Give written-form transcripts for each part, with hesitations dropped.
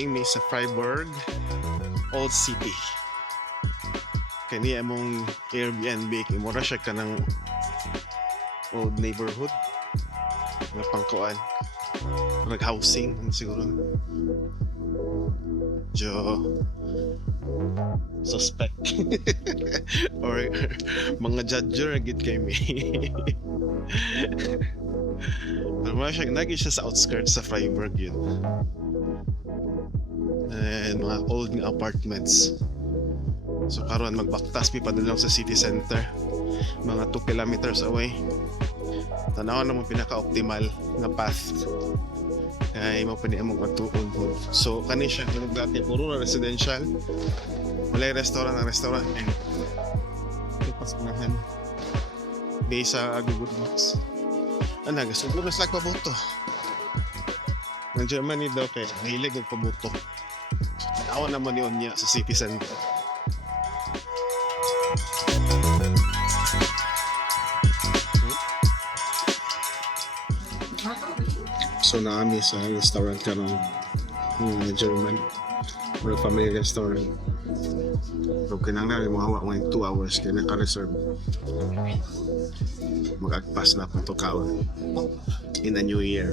kami sa Freiburg, Old City. Kani among Airbnb, imura siya ka ng old neighborhood na pangkuan, nag-housing siguro. Suspect or mga judger agad kami. Pero nagi siya sa outskirts sa Freiburg yun. And mga old nga apartments. So karon magbaktas mi padulong sa city center, mga 2 kilometers away. Tanaw na mo pinaka-optimal nga path kay mo pa ni among atuon po. So kani siya ang dati puro residential, walay restaurant and pas panahan based sa Google Maps. Ana gusto ko sa paboto ng Germany daw kay mahilig og paboto. Tanaw naman ni Onya sa city center. So naami sa restaurant karon German or family restaurant. So kinanglan mo hawa mo 2 hours kaya naka-reserve. Mag-agpas na pa to kaon in the new year.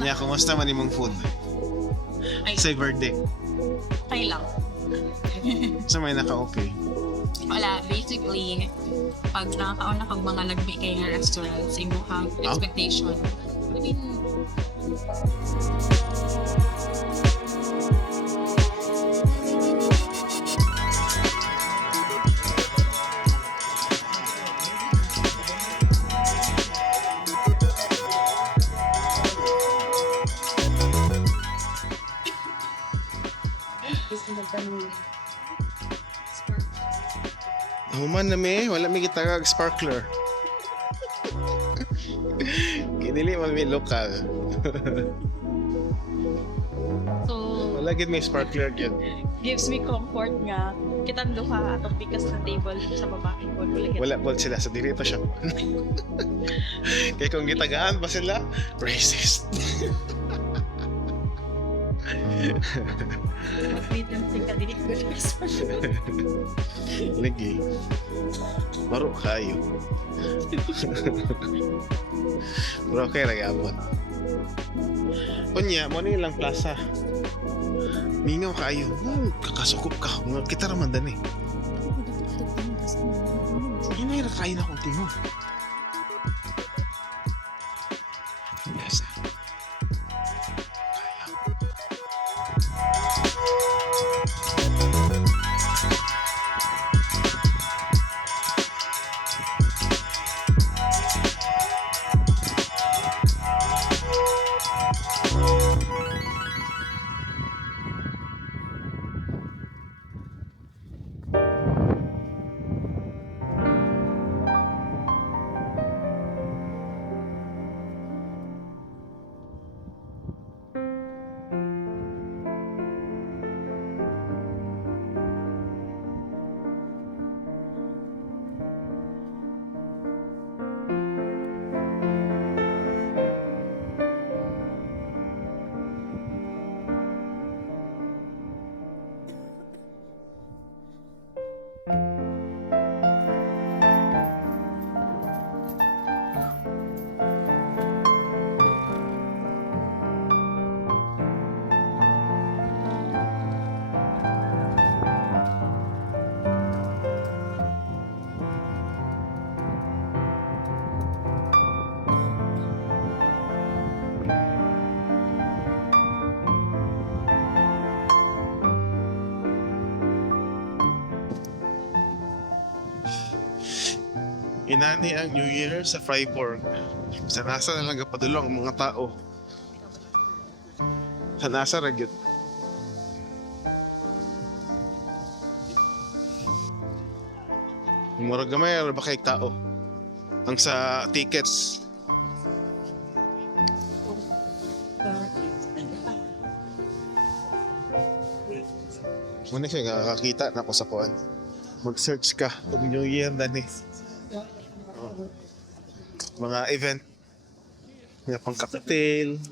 Nya, kumusta man imong food? Say birthday. Okay lang. So may naka-okay? Wala, basically, pag nakakaon na kag mga nagbigay nga restaurants, imo have expectation. I mean, Human na me, wala may gitagag sparkler. Kinili man may lokal. so, Wala gid may sparkler gyud. gives me comfort nga kitang duha atong pikas na table sa babae ko. Wala po sila sa diri pa siya. Kaya kung gitagaan pa sila, racist. Wait lang ka dili ko. Lagi. Baro kayo. Bro, okay lagi abot. Kunya, mo nilang plaza. Mingaw kayo. Kakasukop ka. Kita raman dan eh. Hinay na kayo na kung tingog. Yes. Inani ang New Year sa Freiburg. Sa nasa na nagapadulong ang mga tao. Sa nasa ragyot. Mura gamay ba kay tao? Ang sa tickets. Muna siya nakakita na ko sa kuan. Mag-search ka pag New Year dani. Mga event. Mga pang cocktail.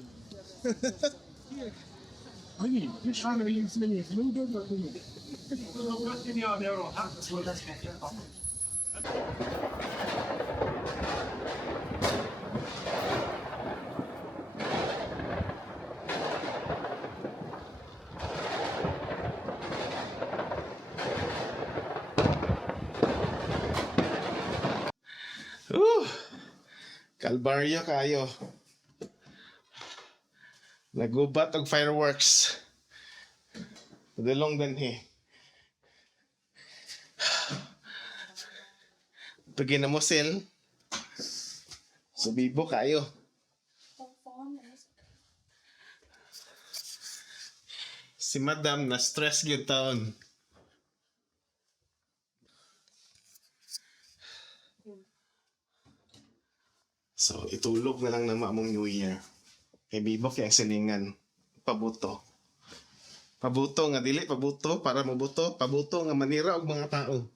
Kalbaryo kayo. Nagubat og fireworks. Padulong danhi. Pag ginamusil, subibo kayo. Si Madam na stress gyud taon. So, itulog na lang ng mamong New Year. Kay Bibok yung silingan. Pabuto. Pabuto nga dili, pabuto para mabuto. Pabuto nga manira og mga tao.